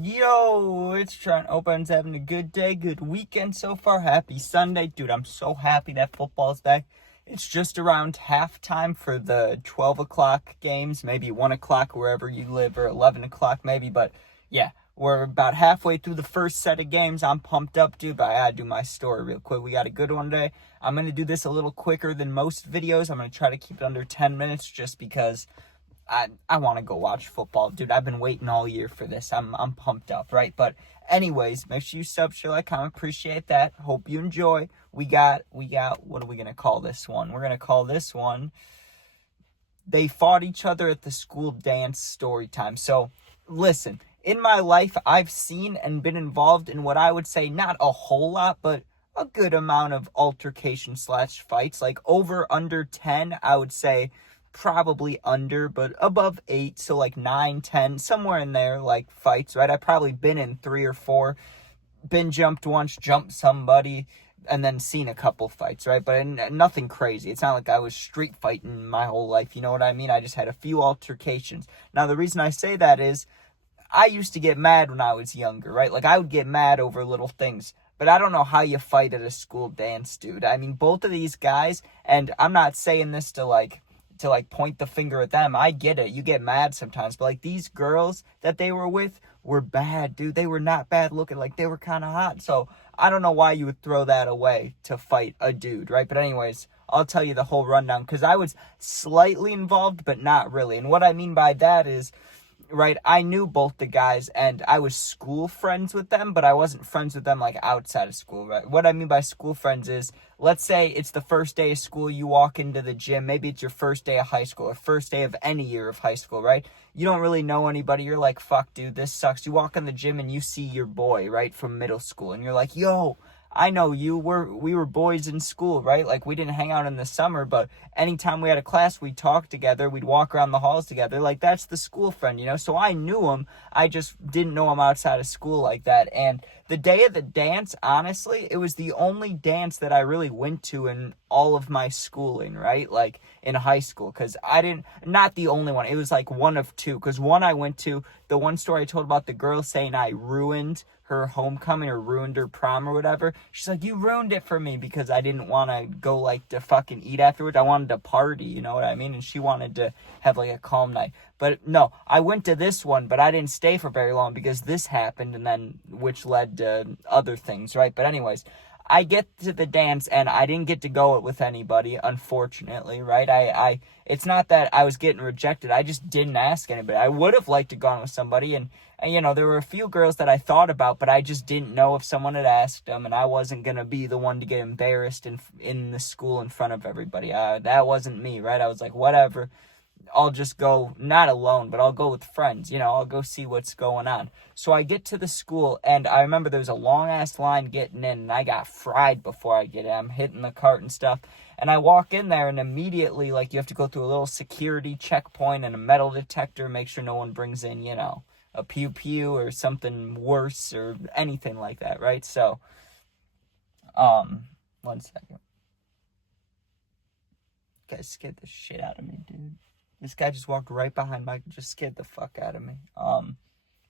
Yo, it's Trent. Hope everyone's having a good day, good weekend so far. Happy Sunday. Dude, I'm so happy that football's back. It's just around halftime for the 12 o'clock games, maybe 1 o'clock wherever you live, or 11 o'clock maybe. But yeah, we're about halfway through the first set of games. I'm pumped up, dude, but I gotta do my story real quick. We got a good one today. I'm going to do this a little quicker than most videos. I'm going to try to keep it under 10 minutes just because I want to go watch football, dude. I've been waiting all year for this. I'm pumped up, right? But anyways, make sure you sub, share, like, comment, appreciate that. Hope you enjoy. We got. What are we gonna call this one? We're gonna call this one. They fought each other at the school dance story time. So, listen. In my life, I've seen and been involved in what I would say not a whole lot, but a good amount of altercation / fights. Like under 10, I would say. Probably under, but above 8, so like 9, 10, somewhere in there, like fights, right? I've probably been in 3 or 4, been jumped once, jumped somebody, and then seen a couple fights, right? But nothing crazy. It's not like I was street fighting my whole life, you know what I mean? I just had a few altercations. Now, the reason I say that is I used to get mad when I was younger, right? Like, I would get mad over little things. But I don't know how you fight at a school dance, dude. I mean, both of these guys, and I'm not saying this to point the finger at them. I get it. You get mad sometimes. But, like, these girls that they were with were bad, dude. They were not bad looking. Like, they were kind of hot. So, I don't know why you would throw that away to fight a dude, right? But anyways, I'll tell you the whole rundown. Because I was slightly involved, but not really. And what I mean by that is, right, I knew both the guys, and I was school friends with them, but I wasn't friends with them, like, outside of school, right? What I mean by school friends is, let's say it's the first day of school, you walk into the gym, maybe it's your first day of high school, or first day of any year of high school, right? You don't really know anybody, you're like, fuck, dude, this sucks. You walk in the gym, and you see your boy, right, from middle school, and you're like, yo, I know you. We were boys in school, right? Like, we didn't hang out in the summer, but anytime we had a class, we'd talk together. We'd walk around the halls together. Like, that's the school friend, you know? So I knew him. I just didn't know him outside of school like that. And the day of the dance, honestly, it was the only dance that I really went to in all of my schooling, right? Like, in high school, because not the only one. It was like one of two, because one I went to, the one story I told about the girl saying I ruined her homecoming or ruined her prom or whatever. She's like, you ruined it for me because I didn't want to go, like, to fucking eat afterwards. I wanted to party, you know what I mean? And she wanted to have, like, a calm night. But no, I went to this one, but I didn't stay for very long because this happened, and then, which led to other things, right? But anyways, I get to the dance, and I didn't get to go with anybody, unfortunately, right? It's not that I was getting rejected. I just didn't ask anybody. I would have liked to go on with somebody, and you know, there were a few girls that I thought about, but I just didn't know if someone had asked them, and I wasn't going to be the one to get embarrassed in the school in front of everybody. That wasn't me, right? I was like, whatever. I'll just go, not alone, but I'll go with friends, you know, I'll go see what's going on. So I get to the school, and I remember there was a long-ass line getting in, and I got fried before I get in. I'm hitting the cart and stuff, and I walk in there, and immediately, like, you have to go through a little security checkpoint and a metal detector, make sure no one brings in, you know, a pew-pew or something worse or anything like that, right? So, 1 second. Guys scared the shit out of me, dude. This guy just walked right behind Mike and just scared the fuck out of me.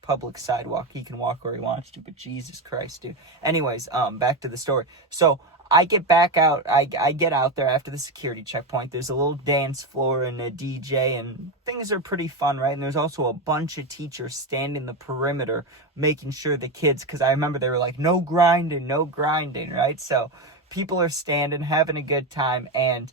Public sidewalk. He can walk where he wants to, but Jesus Christ, dude. Anyways, back to the story. So, I get back out. I get out there after the security checkpoint. There's a little dance floor and a DJ, and things are pretty fun, right? And there's also a bunch of teachers standing the perimeter, making sure the kids, because I remember they were like, no grinding, right? So, people are standing, having a good time, and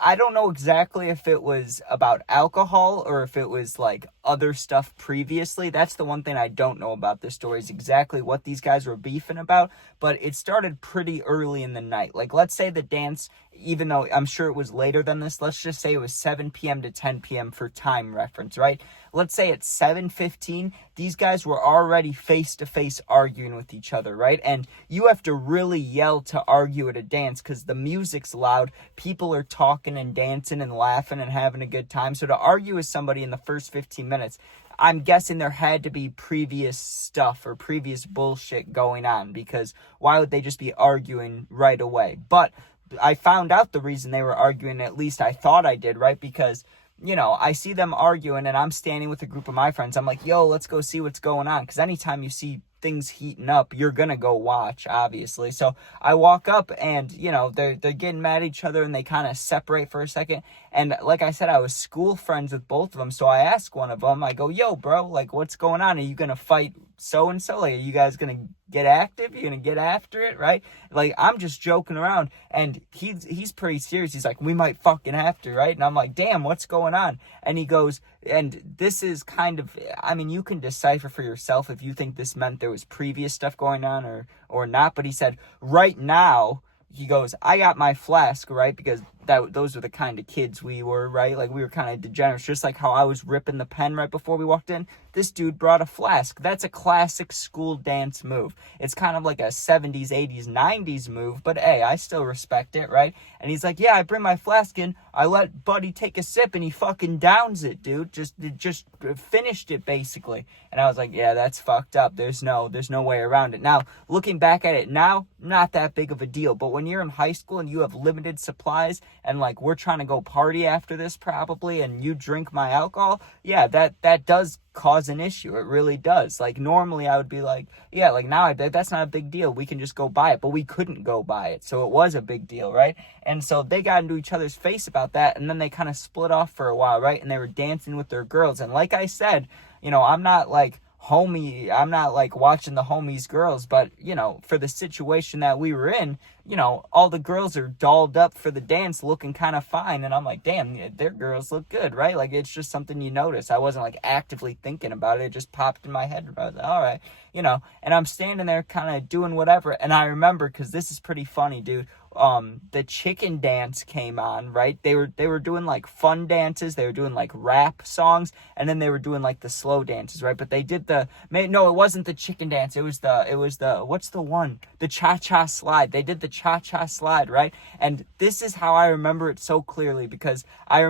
I don't know exactly if it was about alcohol or if it was, like, other stuff previously. That's the one thing I don't know about this story, is exactly what these guys were beefing about. But it started pretty early in the night. Like, let's say the dance, even though I'm sure it was later than this, let's just say it was 7 p.m. to 10 p.m. for time reference, right? Let's say at 7:15, these guys were already face-to-face arguing with each other, right? And you have to really yell to argue at a dance because the music's loud. People are talking and dancing and laughing and having a good time. So to argue with somebody in the first 15 minutes, I'm guessing there had to be previous stuff or previous bullshit going on, because why would they just be arguing right away? But I found out the reason they were arguing, at least I thought I did, right? Because I see them arguing and I'm standing with a group of my friends. I'm like, yo, let's go see what's going on. Because anytime you see things heating up, you're going to go watch, obviously. So I walk up and, they're getting mad at each other and they kind of separate for a second. And like I said, I was school friends with both of them. So I asked one of them, I go, yo, bro, like, what's going on? Are you going to fight so-and-so? Like, are you guys going to get active? You're going to get after it, right? Like, I'm just joking around. And he's pretty serious. He's like, we might fucking have to, right? And I'm like, damn, what's going on? And he goes, and this is kind of, I mean, you can decipher for yourself if you think this meant there was previous stuff going on or not. But he said, right now, he goes, I got my flask, right? Because those were the kind of kids we were, right? Like, we were kind of degenerates, just like how I was ripping the pen right before we walked in. This dude brought a flask. That's a classic school dance move. It's kind of like a 70s, 80s, 90s move, but hey, I still respect it, right? And he's like, yeah, I bring my flask in, I let Buddy take a sip, and he fucking downs it, dude. Just finished it, basically. And I was like, yeah, that's fucked up. There's no way around it. Now, looking back at it now, not that big of a deal, but when you're in high school and you have limited supplies, and like, we're trying to go party after this probably, and you drink my alcohol, yeah, that does cause an issue. It really does. Like, normally I would be like, yeah, like, now that's not a big deal, we can just go buy it, but we couldn't go buy it, so it was a big deal, right? And so they got into each other's face about that, and then they kind of split off for a while, right? And they were dancing with their girls, and like I said, I'm not like watching the homies girls, but for the situation that we were in, all the girls are dolled up for the dance, looking kind of fine, and I'm like, damn, their girls look good, right? Like, it's just something you notice. I wasn't like actively thinking about it. It just popped in my head. I was like, all right, and I'm standing there kind of doing whatever, and I remember, because this is pretty funny, dude, the chicken dance came on, right? They were doing like fun dances, they were doing like rap songs, and then they were doing like the slow dances, right? But they did it wasn't the chicken dance, it was the what's the one? The cha-cha slide. They did the cha-cha slide, right? And this is how I remember it so clearly, because I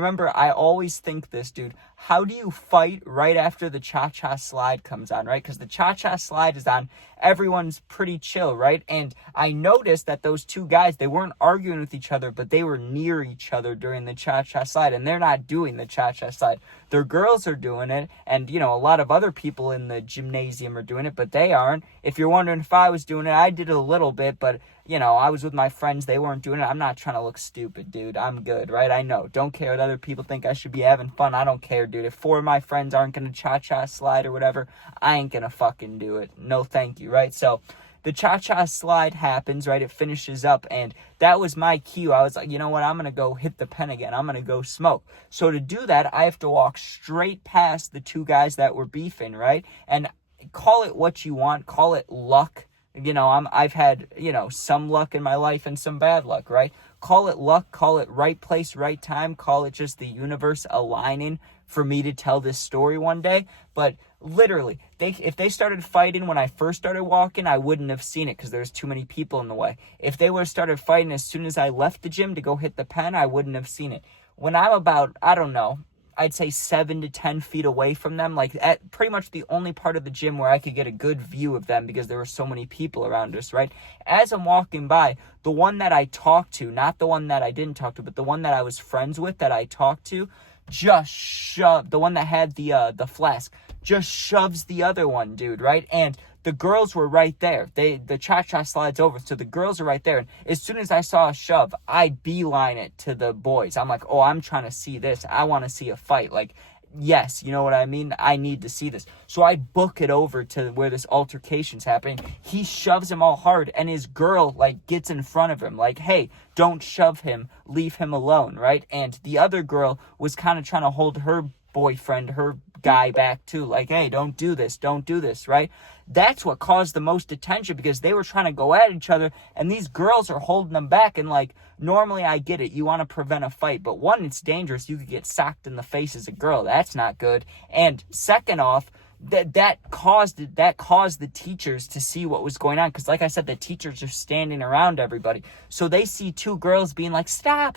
always think this, dude, how do you fight right after the cha-cha slide comes on, right? Because the cha-cha slide is on, everyone's pretty chill, right? And I noticed that those two guys, they weren't arguing with each other, but they were near each other during the cha-cha slide, and they're not doing the cha-cha slide. Their girls are doing it, and, a lot of other people in the gymnasium are doing it, but they aren't. If you're wondering if I was doing it, I did it a little bit, but, I was with my friends, they weren't doing it. I'm not trying to look stupid, dude. I'm good, right? I know. Don't care what other people think. I should be having fun. I don't care, dude. If 4 of my friends aren't going to cha-cha slide or whatever, I ain't going to fucking do it. No thank you, right? So the cha-cha slide happens, right? It finishes up, and that was my cue. I was like, you know what? I'm going to go hit the pen again. I'm going to go smoke. So to do that, I have to walk straight past the two guys that were beefing, right? And call it what you want. Call it luck. I've had, some luck in my life and some bad luck, right? Call it luck, call it right place, right time, call it just the universe aligning for me to tell this story one day. But literally, if they started fighting when I first started walking, I wouldn't have seen it because there's too many people in the way. If they would have started fighting as soon as I left the gym to go hit the pen, I wouldn't have seen it. When I'm about, I don't know, I'd say 7 to 10 feet away from them, like at pretty much the only part of the gym where I could get a good view of them because there were so many people around us, right? As I'm walking by, the one that I talked to, not the one that I didn't talk to, but the one that I was friends with that I talked to, just shoved, the one that had the flask, just shoves the other one, dude, right? And the girls were right there. The cha-cha slide's over, so the girls are right there. And as soon as I saw a shove, I beeline it to the boys. I'm like, oh, I'm trying to see this. I want to see a fight. Like, yes, you know what I mean? I need to see this. So I book it over to where this altercation's happening. He shoves him all hard, and his girl, like, gets in front of him. Like, hey, don't shove him. Leave him alone, right? And the other girl was kind of trying to hold her boyfriend, her guy back too. Like, hey, don't do this, right? That's what caused the most attention because they were trying to go at each other, and these girls are holding them back. And like, normally I get it, you want to prevent a fight, but one, it's dangerous. You could get socked in the face as a girl. That's not good. And second off, that caused the teachers to see what was going on, because like I said, the teachers are standing around everybody, so they see two girls being like, stop.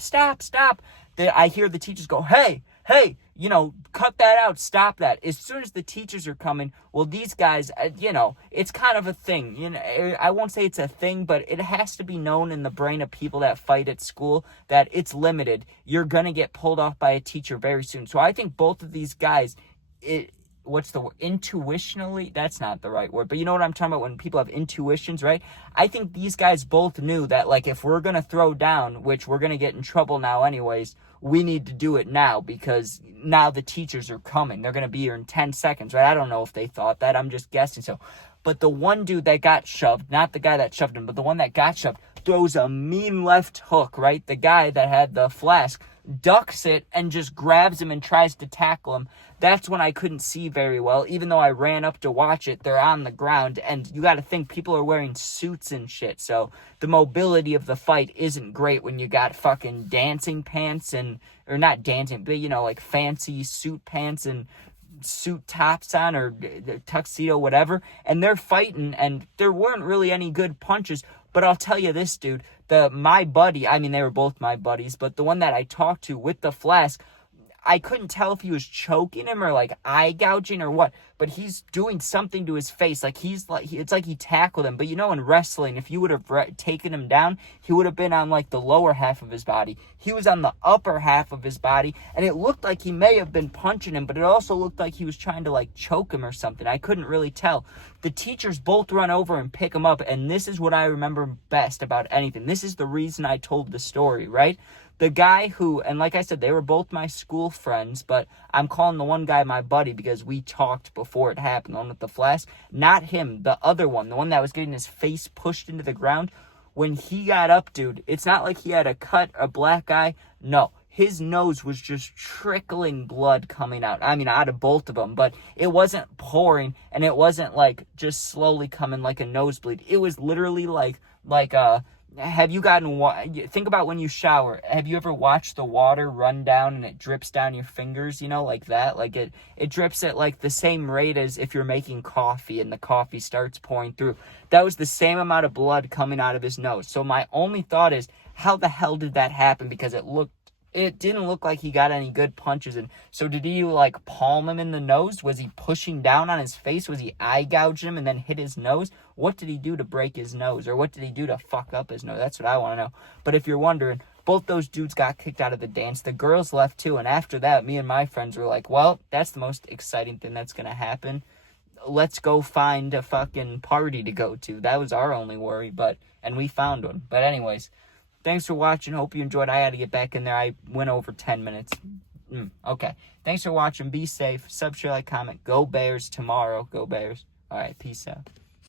I hear the teachers go, hey, cut that out, stop that. As soon as the teachers are coming, well, these guys, it's kind of a thing. I won't say it's a thing, but it has to be known in the brain of people that fight at school that it's limited. You're going to get pulled off by a teacher very soon. So I think both of these guys, what's the word? Intuitionally? That's not the right word. But you know what I'm talking about when people have intuitions, right? I think these guys both knew that, like, if we're going to throw down, which we're going to get in trouble now anyways, we need to do it now because now the teachers are coming. They're going to be here in 10 seconds, right? I don't know if they thought that. I'm just guessing so. But the one dude that got shoved, not the guy that shoved him, but the one that got shoved, throws a mean left hook, right? The guy that had the flask ducks it and just grabs him and tries to tackle him. That's when I couldn't see very well. Even though I ran up to watch it, they're on the ground. And you got to think, people are wearing suits and shit. So the mobility of the fight isn't great when you got fucking dancing pants or not dancing, but, like fancy suit pants and suit tops on or tuxedo, whatever. And they're fighting and there weren't really any good punches. But I'll tell you this, dude, my buddy, I mean, they were both my buddies, but the one that I talked to with the flask, I couldn't tell if he was choking him or like eye gouging or what, but he's doing something to his face. Like it's like he tackled him. But in wrestling, if you would have taken him down, he would have been on like the lower half of his body. He was on the upper half of his body, and it looked like he may have been punching him, but it also looked like he was trying to like choke him or something. I couldn't really tell. The teachers both run over and pick him up, and this is what I remember best about anything. This is the reason I told the story, right? The guy who, and like I said, they were both my school friends, but I'm calling the one guy my buddy because we talked before it happened, the one with the flask. Not him, the other one, the one that was getting his face pushed into the ground. When he got up, dude, it's not like he had a black eye. No, his nose was just trickling blood coming out. I mean, out of both of them, but it wasn't pouring, and it wasn't like just slowly coming like a nosebleed. It was literally like have you think about when you shower, have you ever watched the water run down and it drips down your fingers, like that? Like it drips at like the same rate as if you're making coffee and the coffee starts pouring through. That was the same amount of blood coming out of his nose. So my only thought is, how the hell did that happen? Because it didn't look like he got any good punches. And so did he like palm him in the nose? Was he pushing down on his face? Was he eye gouging him and then hit his nose? What did he do to break his nose? Or what did he do to fuck up his nose? That's what I want to know. But if you're wondering, both those dudes got kicked out of the dance. The girls left too. And after that, me and my friends were like, well, that's the most exciting thing that's going to happen. Let's go find a fucking party to go to. That was our only worry, and we found one. But anyways, thanks for watching. Hope you enjoyed. I had to get back in there. I went over 10 minutes. Okay. Thanks for watching. Be safe. Sub, share, like, comment. Go Bears tomorrow. Go Bears. All right. Peace out.